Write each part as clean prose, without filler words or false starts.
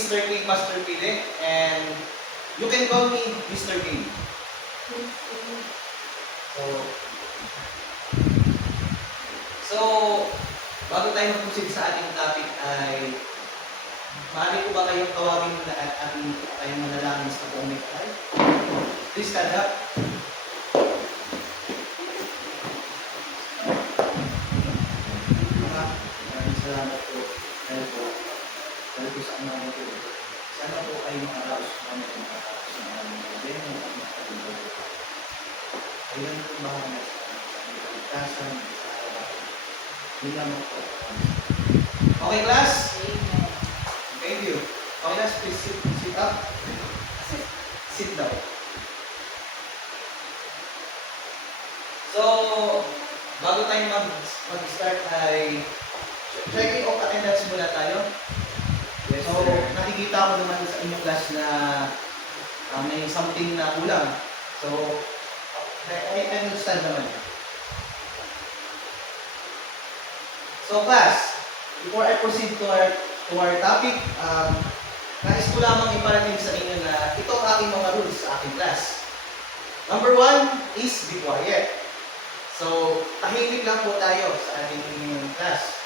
Mr. K, Master Pide, and you can call me Mr. K. So, bago tayo mag-proceed sa ating topic ay maaari ko ba kayong tawagin na at ating tayong manalangin sa buong may patay? Please stand up. Maraming salamat po dahil po sa amang po. Sana po ay makaraos sa aming makaraos ng aming problema at makatulog po. Kailan po bahala sa aming kaligtasan sa araw. Hindi lamang po. Okay, class? Thank you. Okay, class, please sit up. Sit down. So, bago tayo mag-start ay checking of attendance muna tayo. Yes, so, nakikita ko naman sa inyong class na may something na kulang. So, I understand naman. So, class, before I proceed to our topic, nais ko lamang iparating sa inyo na ito ang aking mga rules sa aking class. Number 1 is be quiet. So, tahimik lang po tayo sa ating class.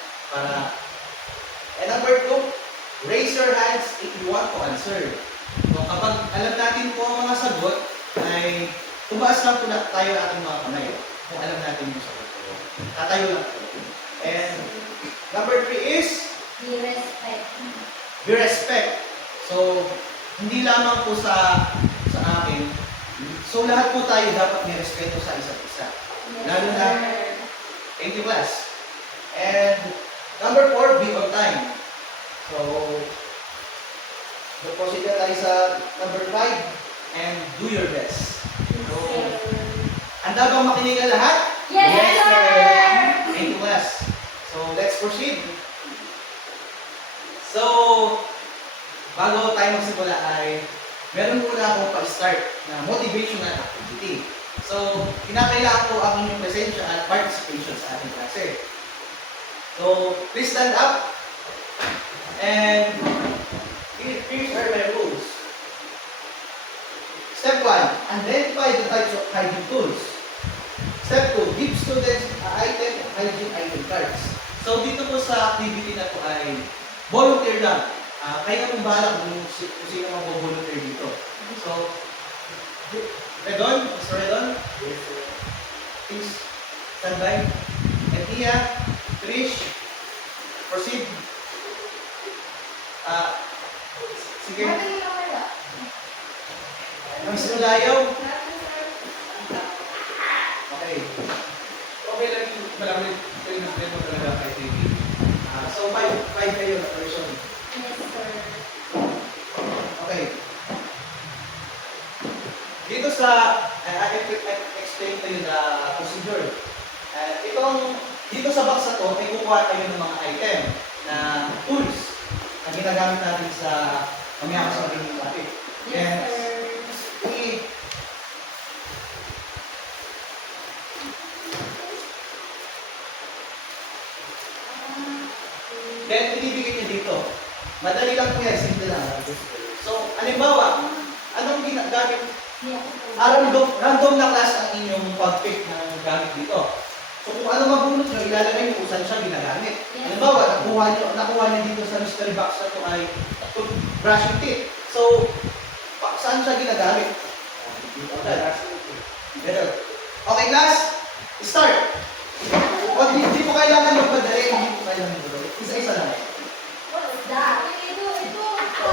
And number 2, raise your hands if you want to answer. So, kapag alam natin po ang mga sagot, ay tumaas lang po na tayo ating mga kamay. Kung alam natin yung sagot po. Tatayo lang po. And number 3 is Be respect. be respect. So, hindi lamang po sa akin. So, lahat po tayo dapat may respeto sa isa't isa. Lalo na, thank you class. And number 4, be on time. So, proceed na tayo sa number 5, and do your best. So, handa bang makinig ang lahat? Yes, sir! Thank you class. So, let's proceed. So, bago tayo magsimula ay meron muna akong pa-start na motivational activity. So, kinakailangan po ang inyong presensya at participation sa ating klase. So, please stand up. And here's are my rules. Step 1, identify the types of hygiene tools. Step 2, give students hygiene item cards. So, dito po sa activity na po ay volunteer lang. Kaya kung bahala kung sino ang volunteer dito. So, Redon? Mr. Redon? Yes, sir. Please, stand by. Etia, Trish, proceed. Sige. Mas Nulayaw? Okay. Okay lang yung malamit kayo ng demo talaga kay TV. So, 5 kayo na person. Yes, sir. Okay. Dito sa, I explain to you the procedure. Dito sa box na to, may kukuha kayo ng mga item na tools na ginagamit natin sa mamaya sa ating topic. Yes, sir. Then, ibibigay niyo dito. Madali lang po yan, simple lang. So, halimbawa, anong ginagamit? Random na class ang inyong pag-pick ng gamit dito. So, kung ano mabunot nyo, ilalagay nyo kung saan siya ginagamit. Halimbawa, nakuha niyo dito sa mystery box na ito ay brushing teeth. So, saan siya ginagamit? Okay, class? Start! O, hindi po kailangan magpadali, hindi po kailangan magpadali. Isa-isa lang. What is that? Ito.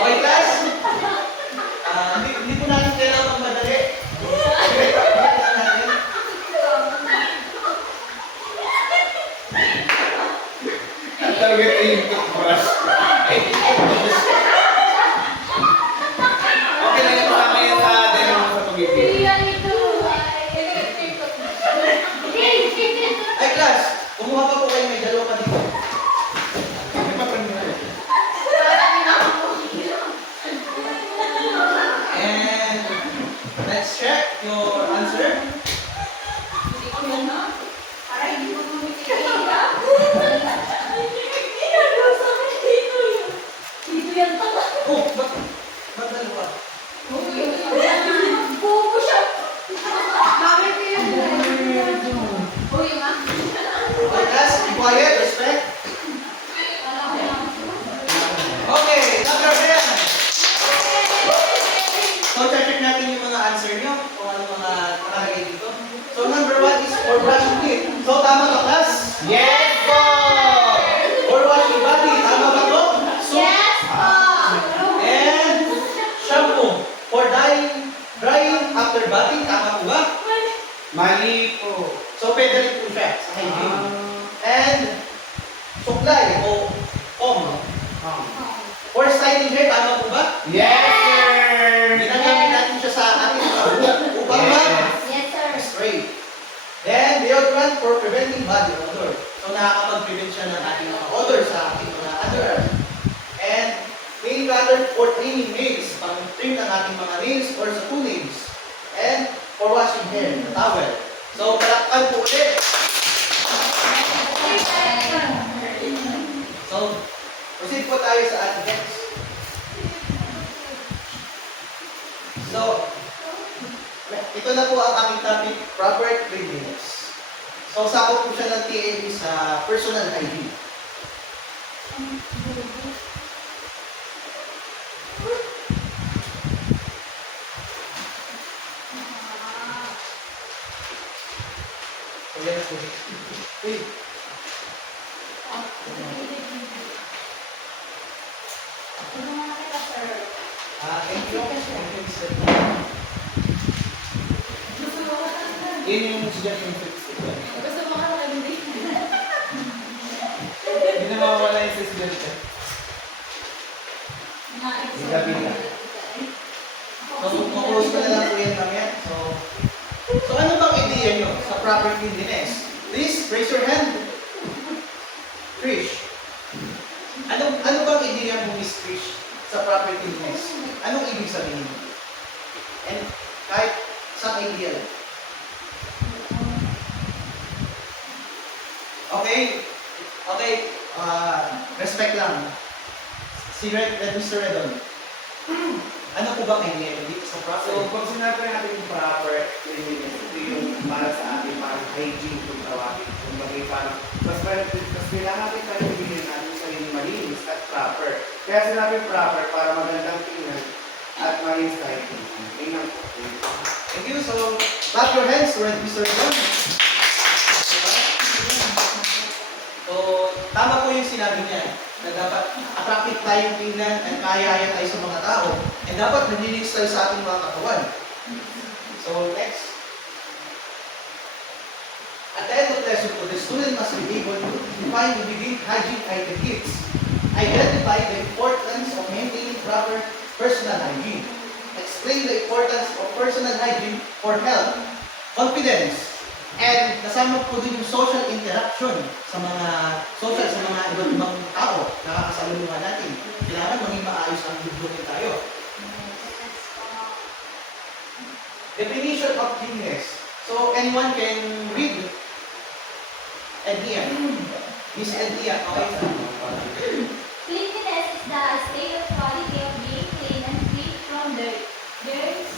Okay, class? Hindi po natin kailangan magmadali. Target ay yung toothbrush. Okay lang yung mamaya sa demo sa pag-ibig. Ay, class! Kumuha pa po kayo, may dalawa pa dito. May paprami na rin. Let's check your answer. Hindi ko yan, no? Para hindi mo bumibigay ka. Dito yan pala. Oh, ba't dalawa? Bobo siya. Bakit ko yan? Oh, yung Okay, class, be quiet, respect. Okay, number 10. So, check natin yung mga answer nyo, kung ano mga nakalagay dito. So, number 1 is for brushing teeth. So, tama ba, class? Yes po! For washing body, tama ba to? So, Yes, po. and shampoo. For drying after bathing, tama po ba? Mali po. So, pwede rin po siya sa hygiene. And supply o foam. For styling hair, tama po ba? Yes, sir! Ginagamit natin siya sa ating mga buhok upang Yes, sir. straight. Then, deodorant for preventing body odor. So, nakakapag-prevent siya ng ating mga odor sa ating mga underarm. And nail cutter for trimming nails, pang-trim ng ating mga nails or sa toenails. And for washing hair, the towel. So, palakpan po ulit. So, proceed po tayo sa ating next. So, ito na po ang aking topic, proper cleanliness. So, sakop po siya ng TAB sa personal hygiene. So, yan po. Uy, thank you. Thank you, Mr. Yun yung suggestion fix. Gusto mo ka hindi? Hindi na mawawala yung sister. Bila-bila. So, mag-close ko na lang po yan mamaya. So ano bang idea nyo sa proper cleanliness? Please, raise your hand. Trish. Ano bang idea mo, Miss Trish, sa proper cleanliness? Anong ibig sabihin? And kahit sa idea lang. Okay, respect lang. Si Mr. Redon. Ano po ba kayo dito sa So, proper? pag sinabi natin yung proper cleanliness, ito yung para sa ating parang hygiene kung tawagin. Kung bagay parang, mas kailangan tayo bigyan natin sa malinis at proper. Kaya sinabi proper para magandang tingnan at malinis tayo tingnan. Tingnan po. Thank you. So, clap your hands to Mr. Redon. So, tama po yung sinabi niya na dapat attractive tayong tingnan at kaya tayo sa mga tao and dapat nalilinis tayo sa ating mga katawan. So, next. At the end of lesson 2, the student must be able to define the within hygiene item kits, identify the importance of maintaining proper personal hygiene, explain the importance of personal hygiene for health, confidence, and kasama po din yung social interaction sa mga iba't ibang tao na kakasalunungan natin. Kailangan maging maayos ang buhay tayo. Definition of cleanliness. So, anyone can read and hear. Miss Edia, okay? Cleanliness is the state of quality of being clean and free from dirt, germs,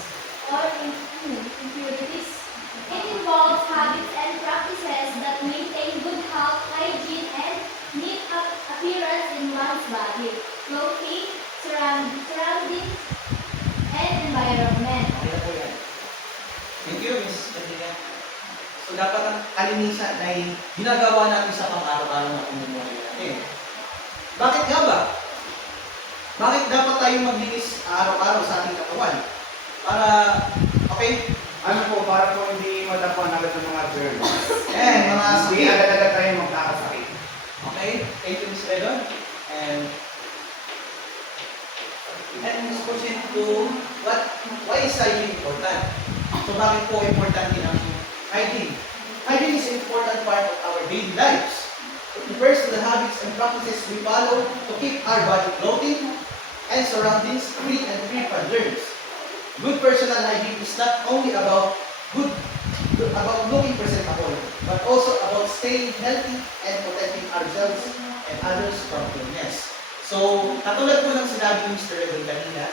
or impurities. It involves habits and practices that maintain good health, hygiene, and neat appearance in one's body, clothing, surroundings, and environment. Okay na po yan. Thank you, Miss Edia. So, dapat ang kalinisan ay ginagawa natin sa pang-araw-araw na pamumuhay natin. Bakit nga ba? Bakit dapat tayong maglinis araw-araw sa ating katawan? Para, okay? Ano po, para po hindi madapuan agad ng mga germs. And mga Hindi sakit. agad-agad tayo magkakasakit. Okay? Thank you, Ms. Redon. And let's proceed to why is hygiene important? So, bakit po importante ang hygiene? Hygiene is an important part of our daily lives. It refers to the habits and practices we follow to keep our body clothing and surroundings clean and free from germs. Good personal hygiene is not only about looking presentable, but also about staying healthy and protecting ourselves and others from illness. So, katulad po ng sinabi ni Mr. Redon kanina,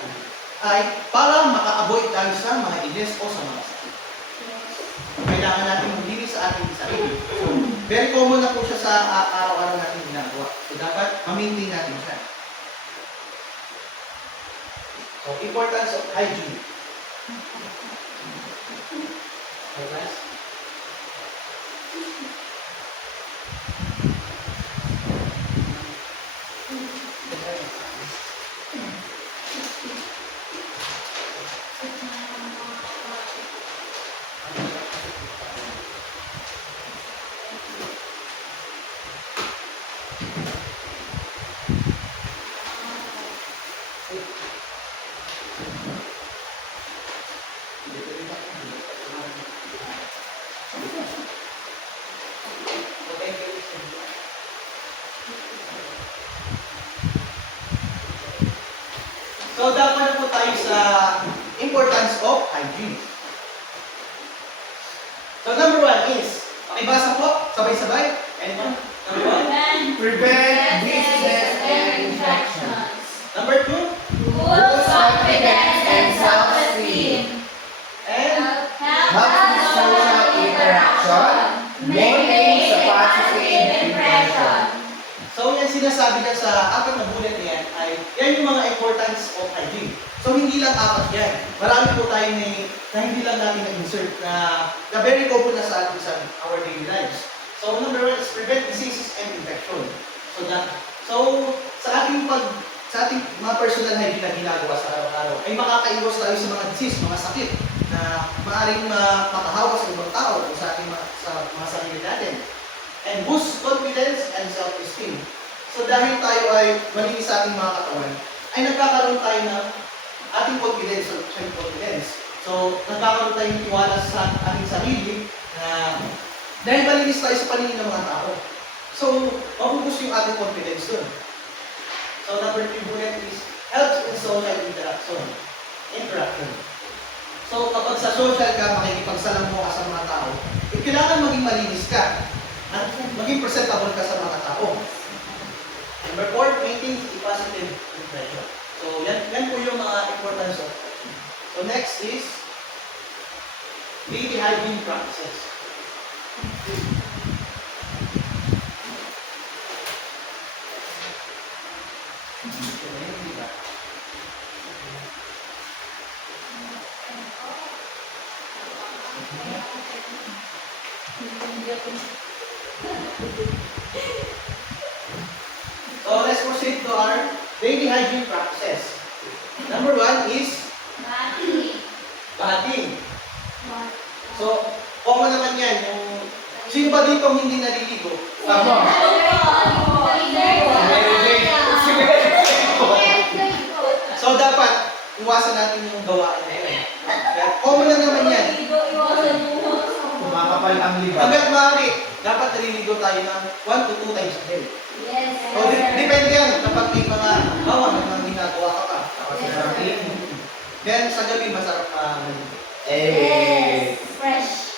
ay para maka-avoid tayo sa mga illness o sa mga sakit. Kailangan natin maglinis sa ating sarili. So, very common na po siya sa araw-araw natin ginagawa. So, dapat ma-maintain natin siya. So, importance of hygiene. Okay, guys? So, dapat na po tayo sa importance of hygiene. So, number 1 is, pakibasa po, sabay-sabay. Anyone? Number 1. Prevent diseases and infections. Number 2. Boost confidence and self-esteem. And Healthy social interaction. Maintain a positive impression. so, yan sinasabi dyan sa apat na bullet na yan ay yan yung mga importance of hygiene. So, hindi lang apat yan. Marami po tayo na hindi lang natin na-insert na very common na sa atin sa our daily lives. So, number 1 is prevent diseases and infection. So, sa ating mga personal hygiene na ginagawa sa araw-araw ay makakaiwas tayo sa mga disease, mga sakit na maaaring makahawa sa ibang tao o sa ating sa mga sarili natin. And boost confidence and self-esteem. So dahil tayo ay malinis sa ating mga katawan, ay nagkakaroon tayo ng ating confidence o self-confidence. So nagkakaroon tayo ng tiwala sa ating sarili na dahil malinis tayo sa paningin ng mga tao. So mabubus yung ating confidence dun. So number 3 bullet is helps in social interaction. So kapag sa social ka, makikipagsalamuha ka sa mga tao, kailangan maging malinis ka at maging presentable ka sa mga tao. Number 4, maintain a positive impression. So, yan po yung mga importance of hygiene. So, next is daily hygiene practices. So, let's proceed to our daily hygiene practices. Number 1 is bathing. So, common naman yan. Sino ba dito hindi naliligo? Tama. So, dapat iwasan natin yung gawain na yun. Kaya, common lang naman yan. Kumakapal ang liba. Hanggat maaari, dapat naliligo tayo ng 1 to 2 times a day. Yes. So, depende yan kapag may mga hawa ng mga ginagawa ka pa. Then, sa gabi, masarap maligo. Yes. Fresh.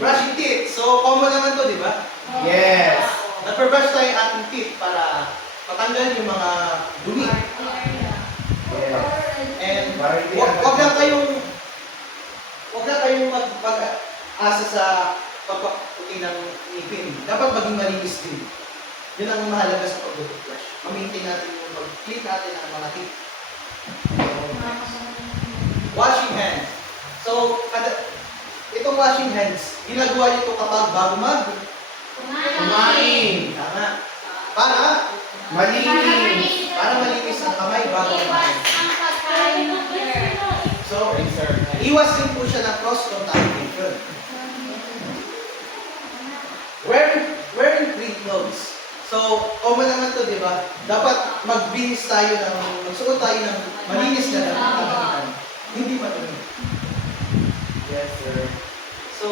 Brushing teeth. So, common naman to, di ba? Yes. Nagpa-brush tayo yung ating teeth para matanggal yung mga dumi. Yes. And Barbie, wag lang kayong mag-asa sa pagpaputi ng ngipin. Dapat maging malinis din. Yun ang mahalaga sa pag-brush. Ma-maintain natin yung pag-clean natin ang mga teeth. Washing hands. So, itong washing hands, ginagawa nyo ito kapag bago Kumain. Tama. Para Malinis. malinis ang kamay bago kumain. So, Sir. iwas din po siya ng cross-contamination. Wearing clean clothes. So, common naman to, di ba? Dapat magsuot tayo ng malinis na damit. Hindi madumi. Yes, sir. So,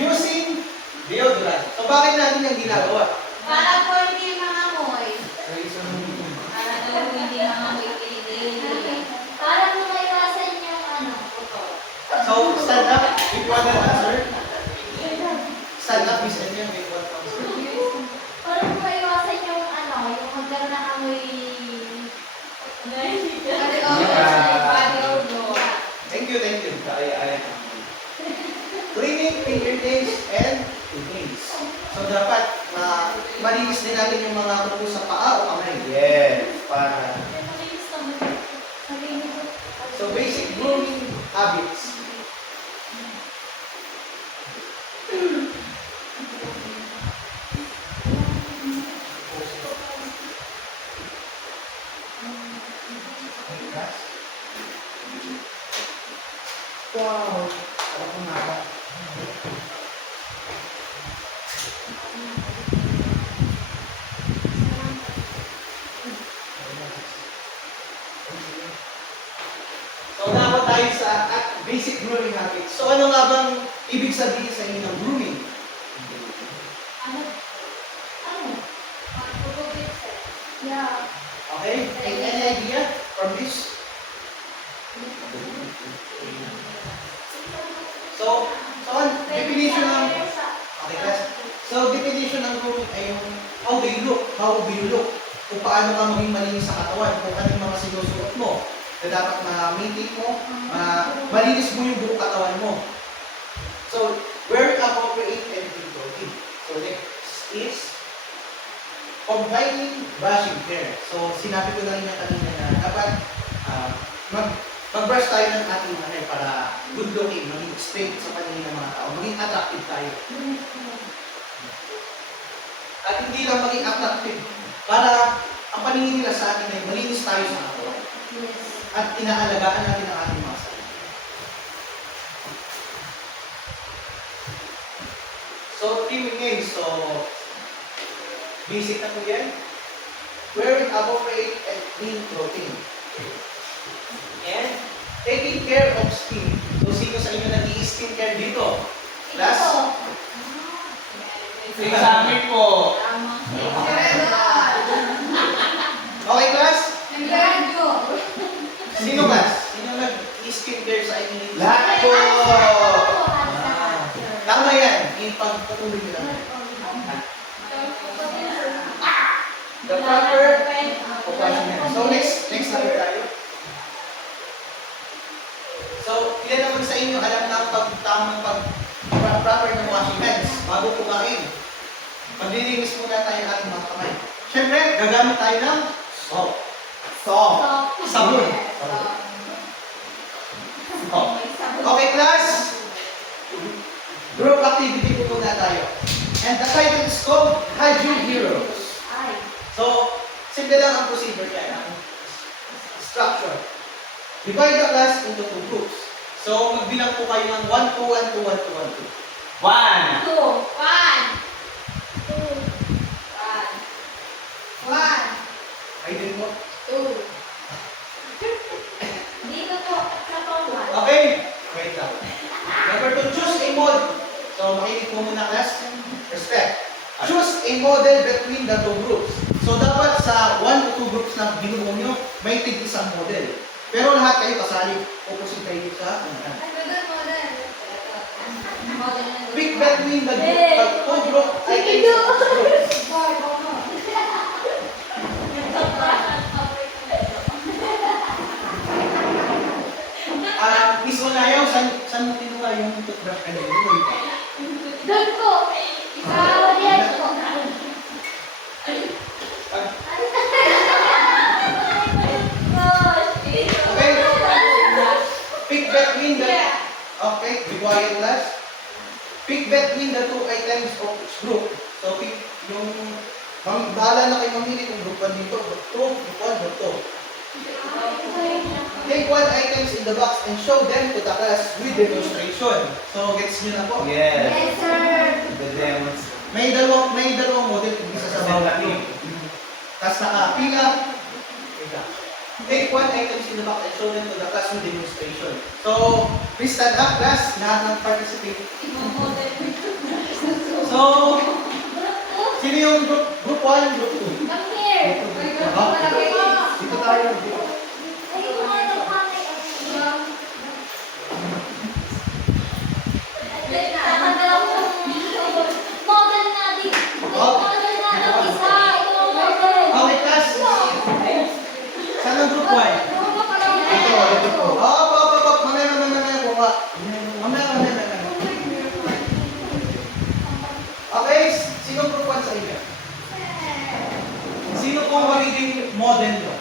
using deodorant. So, bakit natin yung ginagawa? Para po hindi mangamoy. Reason mo. Para daw hindi mangamoy pinili. Para po maiwasan yung So, stand up if you want to answer. Stand up, Miss Enya, if you want to answer. Para po maiwasan yung yung magkaroon ng amoy. Thank you, thank you. Cleaning fingernails and nails. So, dapat malinis din natin yung mga kuko sa paa o kamay. Yes, para. So, basic grooming habits. Wow. Ako kung naka. So, dapat tayo sa basic grooming habits. So, ano nga bang ibig sabihin sa inyo ng grooming? Yeah. Okay? Any idea from this? So, definition ng okay, class. So, definition ng grooming ay yung how do you look, kung paano ka maging malinis sa katawan, kung ano yung mga sinusuot mo, na dapat ma-maintain mo, malinis mo yung buong katawan mo. So, wearing appropriate and clothing. So, next is combining brushing hair. So, sinabi ko na rin yan kanina na dapat mag-brush tayo ng ating hair para good looking, maging straight sa paningin ng mga tao, maging attractive tayo. At hindi lang maging attractive, para ang paningin nila sa atin ay malinis tayo sa katawan. Yes. At inaalagaan natin ang ating mga sarili. So, trimming nails. So, basic na po yan. Wearing appropriate and clean clothing. And taking care of skin. So, sino sa inyo nag-i-skin care dito? Class? Sa amin po. Okay, class? Sino class? Sino nag-i-skin care sa inyo dito? Lahat po. Tama yan. Ipagpatuloy nyo lang. The proper occupation yan. So next number tayo. So, ilan naman sa inyo alam na proper ng washing hands bago kumain. Maglilinis muna tayo ng ating mga kamay. Siyempre, gagamit tayo ng soap. Sabon. Okay, class? Group activity po muna tayo. And the title is called Hygiene Heroes. So, simple lang ang procedure niya, ang structure. Divide the class into 2 groups. So, magbilang po kayo ng 1, 2, 1, 2, 1, 2, 1, 2. 1. Ay, din mo. Dito po, sa pangwan. Okay? Wait lang. Number 2, choose a model. So, makinig po muna class. Respect. Choose a model between the 2 groups. So, dapat sa 1 to 2 groups na binuo nyo, may tig-isang model. Pero lahat kayo kasali, opposite kayo sa unahan. Pick between the 2 groups ay groups. Miss Olayaw, saan mo kinuha yung toothbrush kanina? Doon po. Yes po. Okay? Pick between the... Okay, be quiet class. Pick between the 2 items of each group. So, pick yung... Bahala na kayo mamili kung group 1 dito, group 2, group 1, group 2. Take 1 items in the box and show them to the class with demonstration. So, gets nyo na po? Yes. Yes, sir. The demos. May dalawang model kung isa sa bawat group. Tapos nakapila. Take 1 items in the box and show them to the class with demonstration. So, please stand up, class. Lahat ng participate. So, sino yung group 1, group 2? Come here. Dito tayo. model nyo?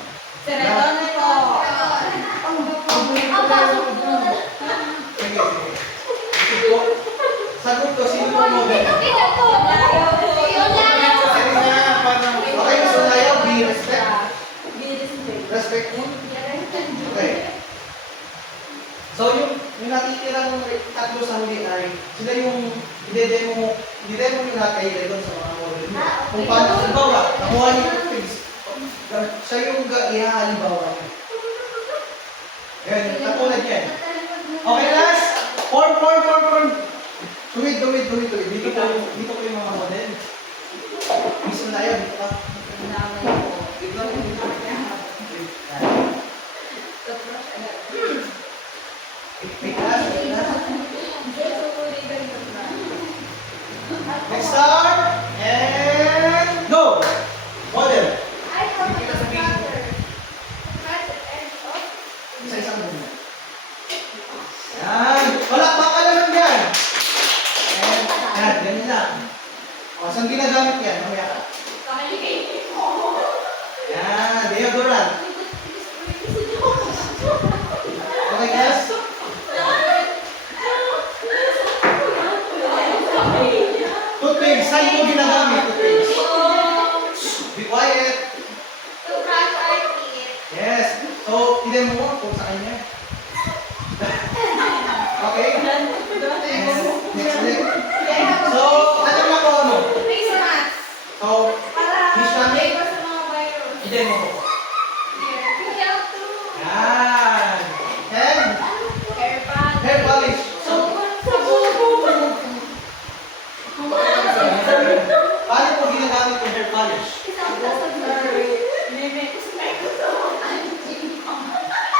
Serotonin po. Ang pasok po. Sige, sige. Sige po. Sagot ko, sino po model? Ito po. Yun lang. Kasi nga, parang... Okay, so tayo, be respect. Respect. Respect mo? Okay. So yung natitirang tatlo sa huli ay sila yung i-demo nyo na kay Ledon sa mga model nyo. Kung paano, halimbawa, nakuha niyo yung face. Siya yung ihahalimbawa niya. Yan, katulad yan. Okay, last. Form. Tuwid. Dito po yung mga model. Miss mo na yun, dito ka. Dito. Wait, last. Next start. And go. Model. Isa-isang muna. Yan. Palakpakan naman yan. Yan, ganyan lang. O, saan ginagamit yan? Mamaya ka. Yan, deodorant. Okay, guys? Toothpaste. Saan mo ginagamit? Toothpaste. Be quiet. Yes. So, tignan mo kung sa kanya. Okay? Next. So, ano na ko mo? So, Mishami, tignan mo ko. Yan. And, hair polish. So, paano po ginagamit yung hair polish?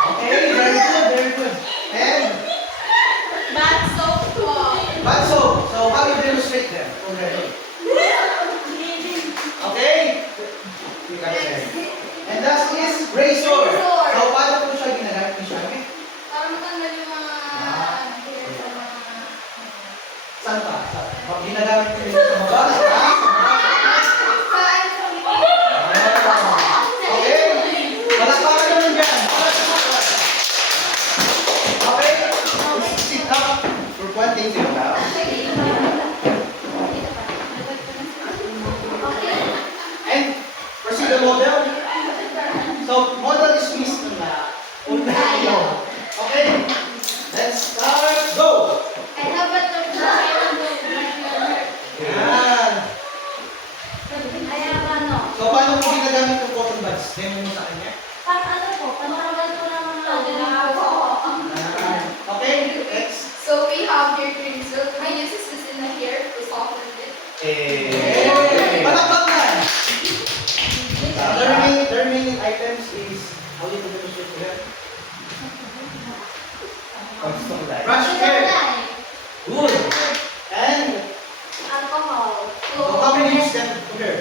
Okay, very good. And, bath soap. So, how you demonstrate them? Okay? And that is razor. So, paano po siya ginagamit ni Shami? Saan pa? Pag ginagamit ko yun sa baba? Okay? Palakpakan naman dyan. Okay? Sit up for one thing. Sit up. And proceed the model. So, model is missed na una. Okay? Let's start. Go! Yan. So, paano mo ginagamit yung cotton buds? Demo mo sa kanya. Okay? Next. So we have hair cream. So I use this in the hair to soften it. Palakpakan! The remaining items is how you demonstrate to them. Brush hair. Good. And so how many use them to hair?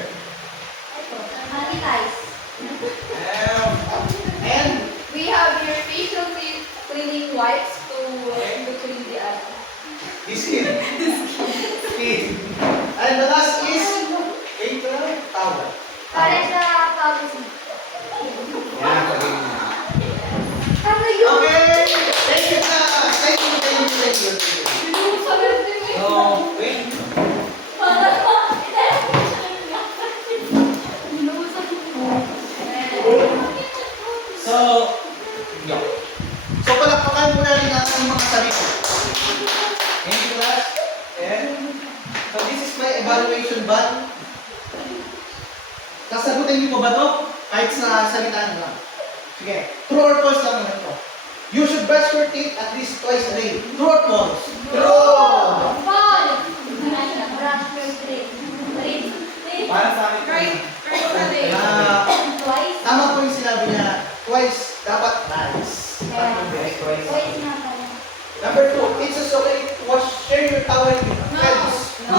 And We have your facial cleaning wipes to clean the eye. the skin. Skin. And the last is paper towel. Yan, pagiging na. Okay! Thank you, class! Thank you. So, wait. So, yeah. So, palakpakan muna rin natin yung mga sarili. Thank you, class. And, so this is my evaluation button. Sasagutin niyo pa ba ito? Kahit sa salitaan lang. Sige. True or false lang naman ito. You should brush your teeth at least twice a day. True or false? True! Para sa akin, Tama po yung sinabi niya. Twice, dapat twice. Number 2, it's just okay to share your towel with friends. No!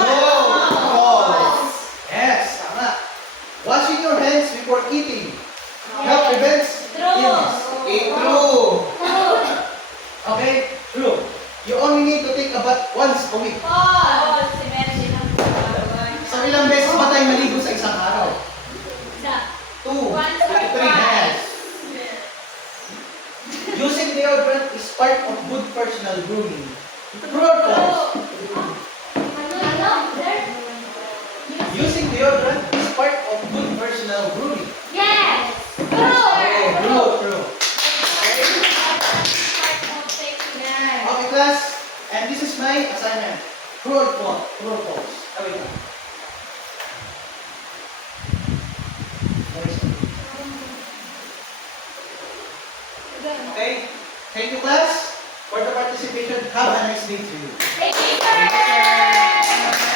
False. Yes, tama. Washing your hands before eating. Help prevents illness. True. Okay? True. You only need to take a bath once a week. So ilang beses ba tayo maligo sa isang araw? 2, 3, part of good personal grooming. True or false? Ano? There? Using deodorant is part of good personal grooming. Yes! Okay, true. Yes. Okay, class. And this is my assignment. True or false? True or false? Oh, wait lang. Okay. Thank you, class, for the participation. Have a nice day to you. Thank you, sir!